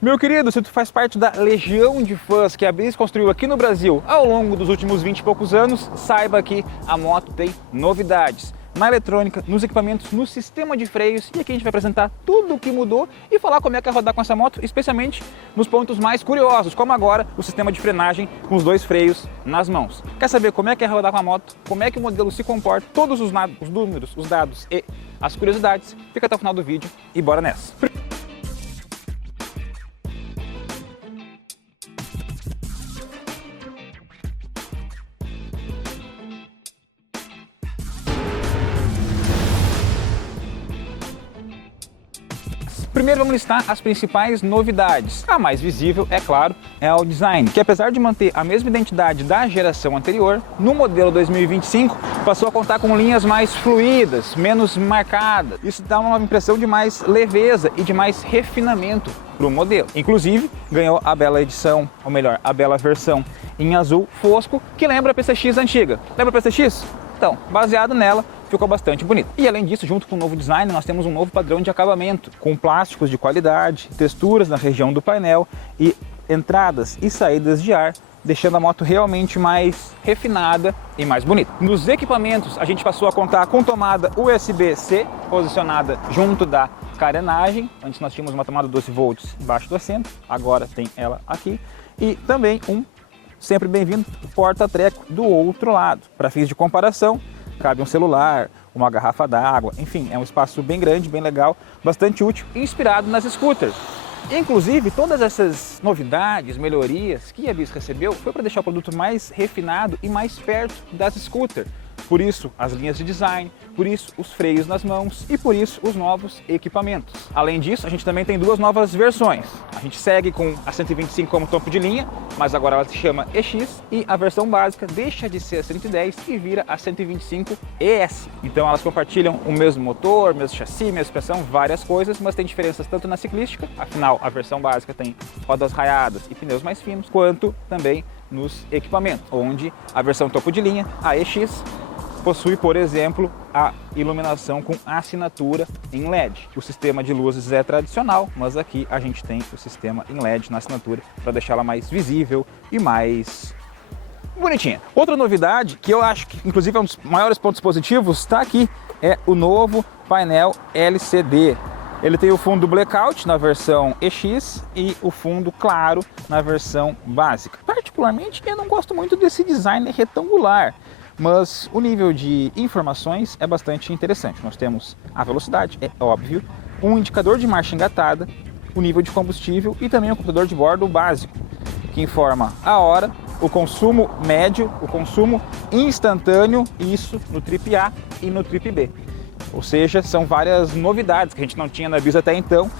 Meu querido, se tu faz parte da legião de fãs que a Bis construiu aqui no Brasil ao longo dos últimos 20 e poucos anos, saiba que a moto tem novidades na eletrônica, nos equipamentos, no sistema de freios, e aqui a gente vai apresentar tudo o que mudou e falar como é que é rodar com essa moto, especialmente nos pontos mais curiosos, como agora o sistema de frenagem com os dois freios nas mãos. Quer saber como é que é rodar com a moto, como é que o modelo se comporta, todos os números, os dados e as curiosidades? Fica até o final do vídeo e bora nessa! Primeiro vamos listar as principais novidades. A mais visível, é claro, é o design, que apesar de manter a mesma identidade da geração anterior, no modelo 2025 passou a contar com linhas mais fluídas, menos marcadas. Isso dá uma impressão de mais leveza e de mais refinamento para o modelo. Inclusive, ganhou a bela edição, ou melhor, a bela versão em azul fosco, que lembra a PCX antiga. Lembra a PCX? Então, baseado nela, ficou bastante bonito. E além disso, junto com o novo design, nós temos um novo padrão de acabamento, com plásticos de qualidade, texturas na região do painel e entradas e saídas de ar, deixando a moto realmente mais refinada e mais bonita. Nos equipamentos, a gente passou a contar com tomada USB-C, posicionada junto da carenagem. Antes nós tínhamos uma tomada 12 volts embaixo do assento, agora tem ela aqui. E também sempre bem-vindo, porta-treco do outro lado. Para fins de comparação, cabe um celular, uma garrafa d'água, enfim, é um espaço bem grande, bem legal, bastante útil, inspirado nas scooters. Inclusive, todas essas novidades, melhorias que a Bis recebeu foi para deixar o produto mais refinado e mais perto das scooters. Por isso, as linhas de design, por isso, os freios nas mãos e por isso, os novos equipamentos. Além disso, a gente também tem duas novas versões. A gente segue com a 125 como topo de linha, mas agora ela se chama EX, e a versão básica deixa de ser a 110 e vira a 125 ES. Então elas compartilham o mesmo motor, mesmo chassi, mesma suspensão, várias coisas, mas tem diferenças tanto na ciclística, afinal a versão básica tem rodas raiadas e pneus mais finos, quanto também nos equipamentos, onde a versão topo de linha, a EX, possui, por exemplo, a iluminação com assinatura em LED. O sistema de luzes é tradicional, mas aqui a gente tem o sistema em LED na assinatura para deixá-la mais visível e mais bonitinha. Outra novidade, que eu acho que inclusive é um dos maiores pontos positivos, está aqui, é o novo painel LCD. Ele tem o fundo blackout na versão EX e o fundo claro na versão básica. Particularmente, eu não gosto muito desse design retangular, mas o nível de informações é bastante interessante. Nós temos a velocidade, é óbvio, um indicador de marcha engatada, o nível de combustível e também o computador de bordo básico, que informa a hora, o consumo médio, o consumo instantâneo, isso no Trip A e no Trip B. Ou seja, são várias novidades que a gente não tinha na Bis até então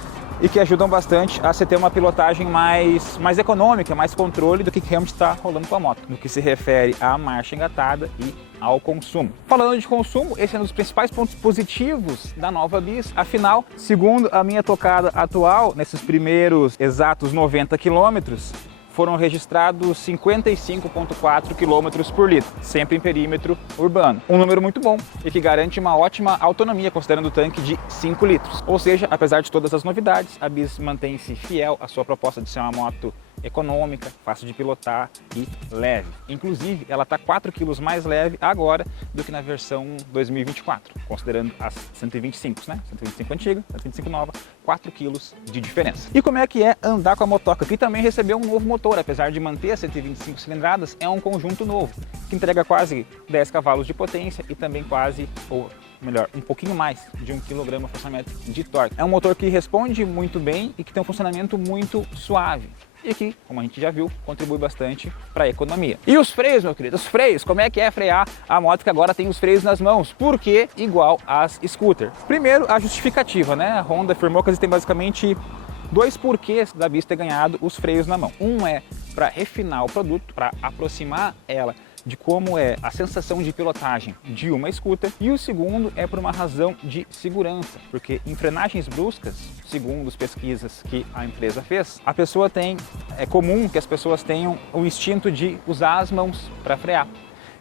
e que ajudam bastante a você ter uma pilotagem mais econômica, mais controle do que realmente está rolando com a moto, no que se refere à marcha engatada e ao consumo. Falando de consumo, esse é um dos principais pontos positivos da nova Bis. Afinal, segundo a minha tocada atual, nesses primeiros exatos 90 quilômetros, foram registrados 55,4 km por litro, sempre em perímetro urbano. Um número muito bom e que garante uma ótima autonomia, considerando o tanque de 5 litros. Ou seja, apesar de todas as novidades, a Bis mantém-se fiel à sua proposta de ser uma moto econômica, fácil de pilotar e leve. Inclusive, ela está 4 kg mais leve agora do que na versão 2024, considerando as 125, né? 125 antiga, 125 nova, 4 kg de diferença. E como é que é andar com a motoca? Que também recebeu um novo motor, apesar de manter as 125 cilindradas, é um conjunto novo, que entrega quase 10 cavalos de potência e também quase, ou melhor, um pouquinho mais de 1 kgfm de torque. É um motor que responde muito bem e que tem um funcionamento muito suave. E que, como a gente já viu, contribui bastante para a economia. E os freios, meu querido? Os freios, como é que é frear a moto que agora tem os freios nas mãos? Por que igual às scooter? Primeiro, a justificativa, né? A Honda afirmou que eles têm basicamente dois porquês da Bis ter ganhado os freios na mão. Um é para refinar o produto, para aproximar ela de como é a sensação de pilotagem de uma scooter, e o segundo é por uma razão de segurança, porque em frenagens bruscas, segundo as pesquisas que a empresa fez, é comum que as pessoas tenham o instinto de usar as mãos para frear.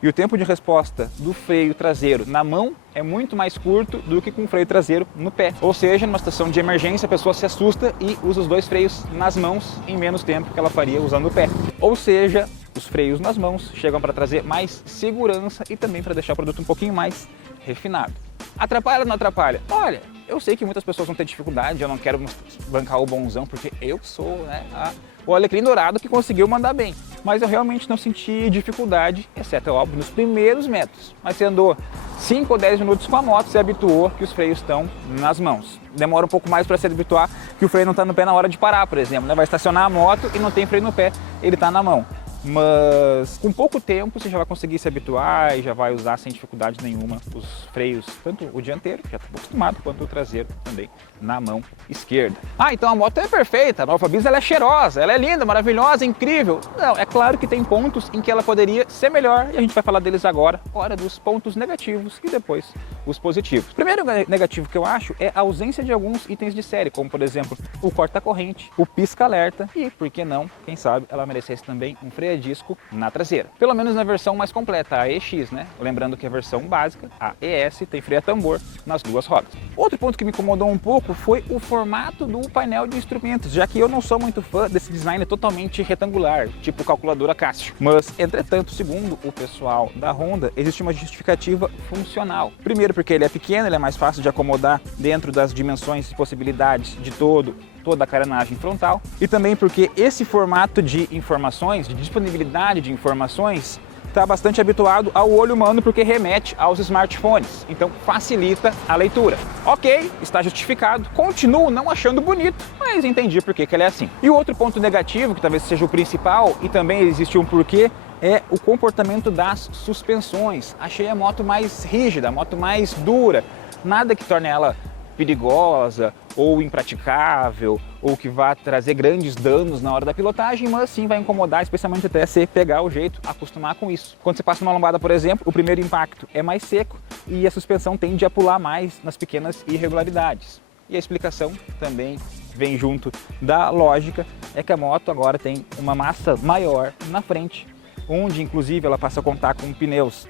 E o tempo de resposta do freio traseiro na mão é muito mais curto do que com o freio traseiro no pé. Ou seja, numa situação de emergência, a pessoa se assusta e usa os dois freios nas mãos em menos tempo que ela faria usando o pé. Ou seja, os freios nas mãos chegam para trazer mais segurança e também para deixar o produto um pouquinho mais refinado. Atrapalha ou não atrapalha? Olha, eu sei que muitas pessoas vão ter dificuldade, eu não quero bancar o bonzão, porque eu sou, né, o alecrim dourado que conseguiu mandar bem. Mas eu realmente não senti dificuldade, exceto, é óbvio, nos primeiros metros. Mas você andou 5 ou 10 minutos com a moto, você habituou que os freios estão nas mãos. Demora um pouco mais para se habituar que o freio não está no pé na hora de parar, por exemplo, né? Vai estacionar a moto e não tem freio no pé, ele está na mão. Mas com pouco tempo você já vai conseguir se habituar e já vai usar sem dificuldade nenhuma os freios, tanto o dianteiro, que já está acostumado, quanto o traseiro também na mão esquerda. Ah, então a moto é perfeita, a nova Bis ela é cheirosa, ela é linda, maravilhosa, incrível. Não, é claro que tem pontos em que ela poderia ser melhor e a gente vai falar deles agora, hora dos pontos negativos e depois os positivos. O primeiro negativo que eu acho é a ausência de alguns itens de série, como por exemplo o corta-corrente, o pisca-alerta e, por que não, quem sabe, ela merecesse também um freio a disco na traseira. Pelo menos na versão mais completa, a EX, né? Lembrando que a versão básica, a ES, tem freio a tambor nas duas rodas. Outro ponto que me incomodou um pouco foi o formato do painel de instrumentos, já que eu não sou muito fã desse design totalmente retangular, tipo calculadora Casio. Mas, entretanto, segundo o pessoal da Honda, existe uma justificativa funcional. Primeiro porque ele é pequeno, ele é mais fácil de acomodar dentro das dimensões e possibilidades de toda a carenagem frontal, e também porque esse formato de informações, de disponibilidade de informações, está bastante habituado ao olho humano porque remete aos smartphones, então facilita a leitura. Ok, está justificado, continuo não achando bonito, mas entendi por que ele é assim. E o outro ponto negativo, que talvez seja o principal, e também existe um porquê, é o comportamento das suspensões. Achei a moto mais rígida, a moto mais dura, nada que torne ela perigosa ou impraticável ou que vá trazer grandes danos na hora da pilotagem, mas sim vai incomodar, especialmente até você pegar o jeito, acostumar com isso. Quando você passa numa lombada, por exemplo, o primeiro impacto é mais seco e a suspensão tende a pular mais nas pequenas irregularidades. E a explicação também vem junto da lógica, é que a moto agora tem uma massa maior na frente, onde inclusive ela passa a contar com pneus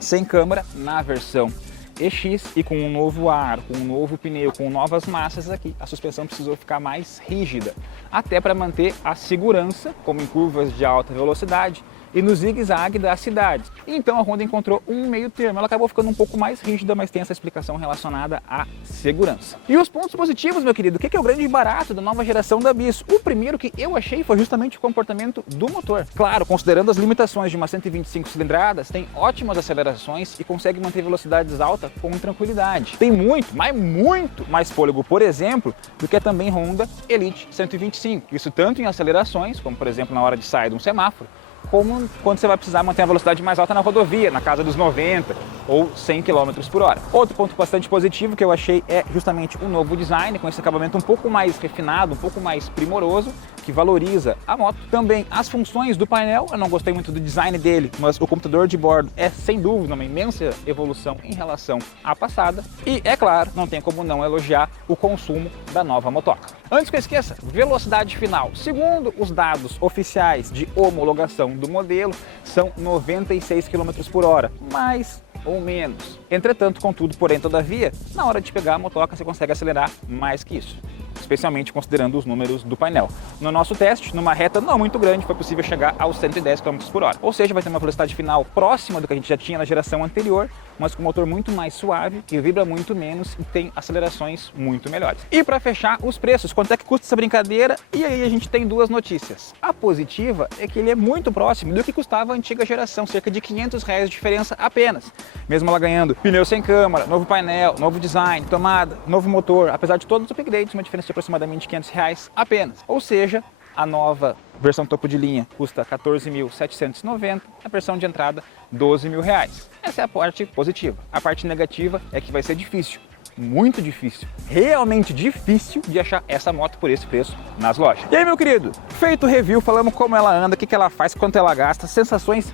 sem câmara na versão EX e com um novo aro, com um novo pneu, com novas massas aqui, a suspensão precisou ficar mais rígida, até para manter a segurança, como em curvas de alta velocidade e no zigue-zague das cidades. Então a Honda encontrou um meio termo, ela acabou ficando um pouco mais rígida, mas tem essa explicação relacionada à segurança. E os pontos positivos, meu querido, o que é o grande barato da nova geração da Bis? O primeiro que eu achei foi justamente o comportamento do motor. Claro, considerando as limitações de uma 125 cilindradas, tem ótimas acelerações e consegue manter velocidades altas com tranquilidade. Tem muito, mas muito mais fôlego, por exemplo, do que a também Honda Elite 125. Isso tanto em acelerações, como por exemplo na hora de sair de um semáforo, como quando você vai precisar manter a velocidade mais alta na rodovia, na casa dos 90 ou 100 km por hora. Outro ponto bastante positivo que eu achei é justamente o novo design, com esse acabamento um pouco mais refinado, um pouco mais primoroso, que valoriza a moto. Também as funções do painel, eu não gostei muito do design dele, mas o computador de bordo é sem dúvida uma imensa evolução em relação à passada. E, é claro, não tem como não elogiar o consumo da nova motoca. Antes que eu esqueça, velocidade final. Segundo os dados oficiais de homologação do modelo, são 96 km por hora, mais ou menos. Entretanto, contudo, porém, todavia, na hora de pegar a motoca você consegue acelerar mais que isso, especialmente considerando os números do painel. No nosso teste, numa reta não muito grande, foi possível chegar aos 110 km por hora. Ou seja, vai ter uma velocidade final próxima do que a gente já tinha na geração anterior, mas com um motor muito mais suave, que vibra muito menos e tem acelerações muito melhores. E para fechar, os preços, quanto é que custa essa brincadeira? E aí a gente tem duas notícias. A positiva é que ele é muito próximo do que custava a antiga geração, cerca de R$500 de diferença apenas. Mesmo ela ganhando pneu sem câmara, novo painel, novo design, tomada, novo motor, apesar de todos os upgrades, uma diferença de aproximadamente R$500 apenas. Ou seja, a nova versão topo de linha custa R$ 14.790, a versão de entrada R$ 12.000. Essa é a parte positiva. A parte negativa é que vai ser difícil, muito difícil, realmente difícil de achar essa moto por esse preço nas lojas. E aí, meu querido, feito o review, falamos como ela anda, o que ela faz, quanto ela gasta, sensações,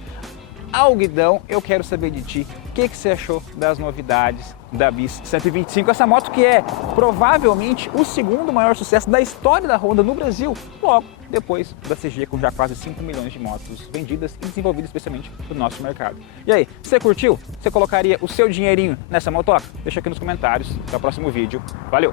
algodão, eu quero saber de ti. que você achou das novidades da Bis 125? Essa moto que é provavelmente o segundo maior sucesso da história da Honda no Brasil, logo depois da CG, com já quase 5 milhões de motos vendidas e desenvolvidas especialmente para o nosso mercado. E aí, você curtiu? Você colocaria o seu dinheirinho nessa motoca? Deixa aqui nos comentários. Até o próximo vídeo. Valeu!